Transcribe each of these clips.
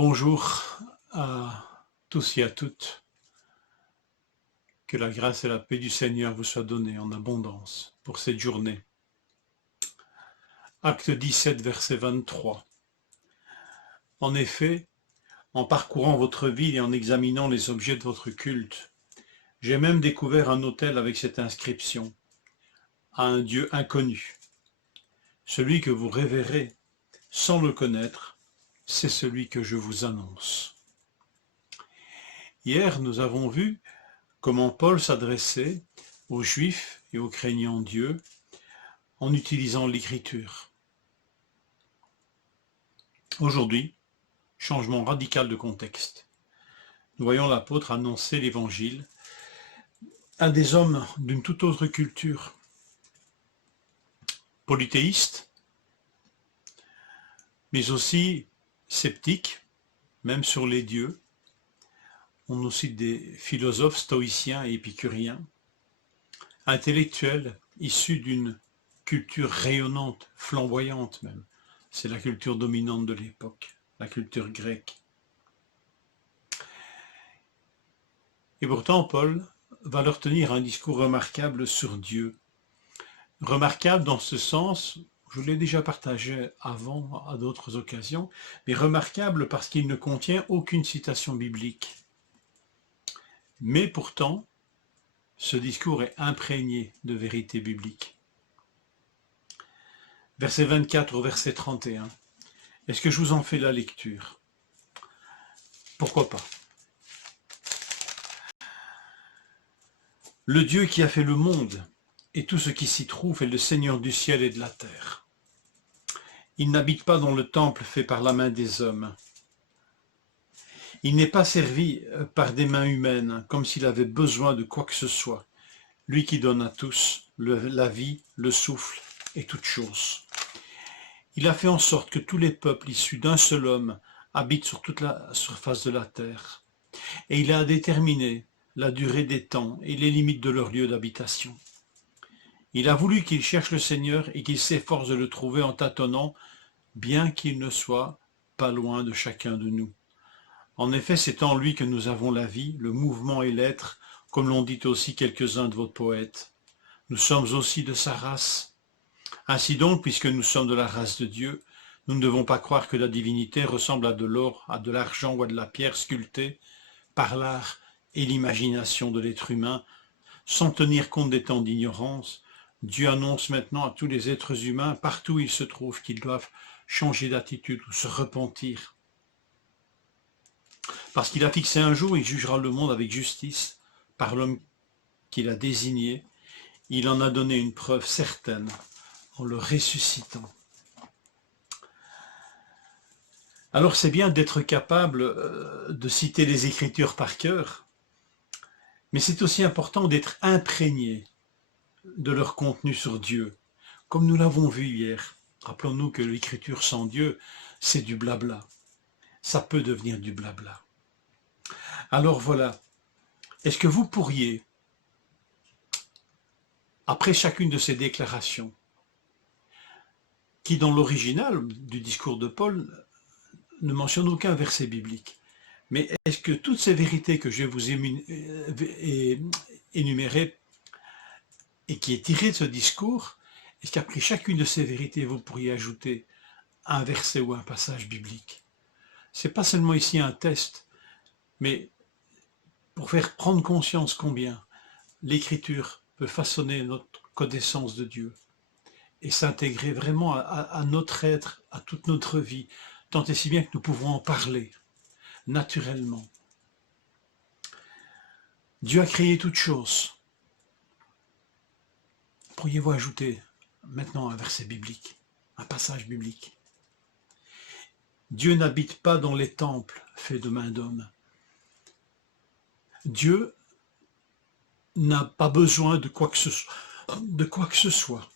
Bonjour à tous et à toutes. Que la grâce et la paix du Seigneur vous soient données en abondance pour cette journée. Acte 17, verset 23. En effet, en parcourant votre ville et en examinant les objets de votre culte, j'ai même découvert un autel avec cette inscription: à un Dieu inconnu. Celui que vous révérez sans le connaître, c'est celui que je vous annonce. Hier, nous avons vu comment Paul s'adressait aux Juifs et aux craignants Dieu en utilisant l'écriture. Aujourd'hui, changement radical de contexte. Nous voyons l'apôtre annoncer l'évangile à des hommes d'une toute autre culture, polythéistes, mais aussi sceptiques, même sur les dieux. On cite des philosophes stoïciens et épicuriens, intellectuels issus d'une culture rayonnante, flamboyante même. C'est la culture dominante de l'époque, la culture grecque. Et pourtant, Paul va leur tenir un discours remarquable sur Dieu. Remarquable dans ce sens, je l'ai déjà partagé avant à d'autres occasions, mais remarquable parce qu'il ne contient aucune citation biblique. Mais pourtant, ce discours est imprégné de vérité biblique. Verset 24 au verset 31. Est-ce que je vous en fais la lecture? Pourquoi pas? Le Dieu qui a fait le monde et tout ce qui s'y trouve est le Seigneur du ciel et de la terre. Il n'habite pas dans le temple fait par la main des hommes. Il n'est pas servi par des mains humaines, comme s'il avait besoin de quoi que ce soit. Lui qui donne à tous la vie, le souffle et toutes choses. Il a fait en sorte que tous les peuples issus d'un seul homme habitent sur toute la surface de la terre. Et il a déterminé la durée des temps et les limites de leur lieu d'habitation. Il a voulu qu'ils cherchent le Seigneur et qu'ils s'efforcent de le trouver en tâtonnant, bien qu'il ne soit pas loin de chacun de nous. En effet, c'est en lui que nous avons la vie, le mouvement et l'être, comme l'ont dit aussi quelques-uns de vos poètes. Nous sommes aussi de sa race. Ainsi donc, puisque nous sommes de la race de Dieu, nous ne devons pas croire que la divinité ressemble à de l'or, à de l'argent ou à de la pierre sculptée par l'art et l'imagination de l'être humain, sans tenir compte des temps d'ignorance. Dieu annonce maintenant à tous les êtres humains, partout où ils se trouvent, qu'ils doivent changer d'attitude ou se repentir. Parce qu'il a fixé un jour, il jugera le monde avec justice par l'homme qu'il a désigné. Il en a donné une preuve certaine en le ressuscitant. Alors c'est bien d'être capable de citer les Écritures par cœur, mais c'est aussi important d'être imprégné de leur contenu sur Dieu, comme nous l'avons vu hier. Rappelons-nous que l'écriture sans Dieu, c'est du blabla. Ça peut devenir du blabla. Alors voilà, est-ce que vous pourriez, après chacune de ces déclarations, qui dans l'original du discours de Paul ne mentionne aucun verset biblique, mais est-ce que toutes ces vérités que je vais vous énumérer et qui est tirée de ce discours, est-ce qu'après chacune de ces vérités, vous pourriez ajouter un verset ou un passage biblique? Ce n'est pas seulement ici un test, mais pour faire prendre conscience combien l'écriture peut façonner notre connaissance de Dieu et s'intégrer vraiment à notre être, à toute notre vie, tant et si bien que nous pouvons en parler naturellement. Dieu a créé toutes choses. Pourriez-vous ajouter maintenant un verset biblique, un passage biblique? Dieu n'habite pas dans les temples faits de main d'homme. Dieu n'a pas besoin de quoi que ce soit.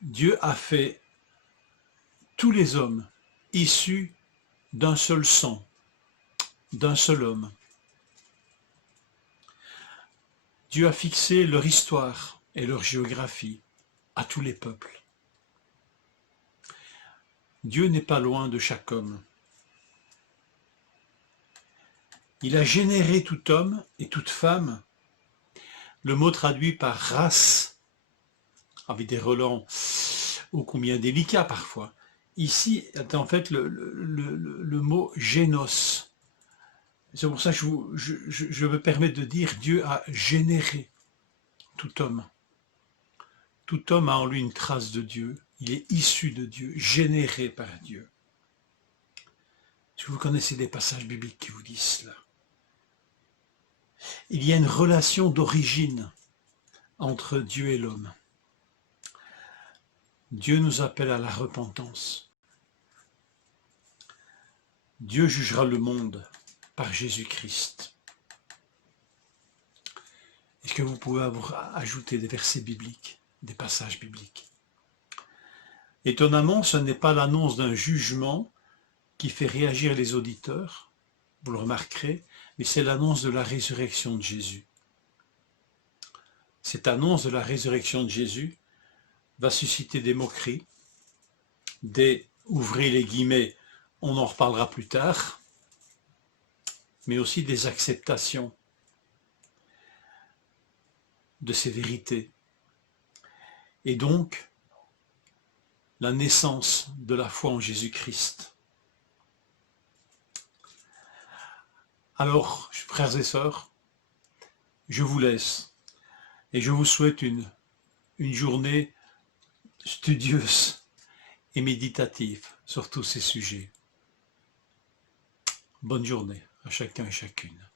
Dieu a fait tous les hommes issus d'un seul sang, d'un seul homme. Dieu a fixé leur histoire et leur géographie à tous les peuples. Dieu n'est pas loin de chaque homme. Il a généré tout homme et toute femme. Le mot traduit par race, avec des relents ô combien délicats parfois. Ici est en fait le mot génos. C'est pour ça que je me permets de dire Dieu a généré tout homme. Tout homme a en lui une trace de Dieu. Il est issu de Dieu, généré par Dieu. Est-ce que vous connaissez des passages bibliques qui vous disent cela? Il y a une relation d'origine entre Dieu et l'homme. Dieu nous appelle à la repentance. Dieu jugera le monde par Jésus-Christ. Est-ce que vous pouvez ajouter des versets bibliques, des passages bibliques? Étonnamment, ce n'est pas l'annonce d'un jugement qui fait réagir les auditeurs, vous le remarquerez, mais c'est l'annonce de la résurrection de Jésus. Cette annonce de la résurrection de Jésus va susciter des moqueries, ouvrez les guillemets, on en reparlera plus tard, mais aussi des acceptations de ces vérités. Et donc, la naissance de la foi en Jésus-Christ. Alors, frères et sœurs, je vous laisse et je vous souhaite une journée studieuse et méditative sur tous ces sujets. Bonne journée à chacun et chacune.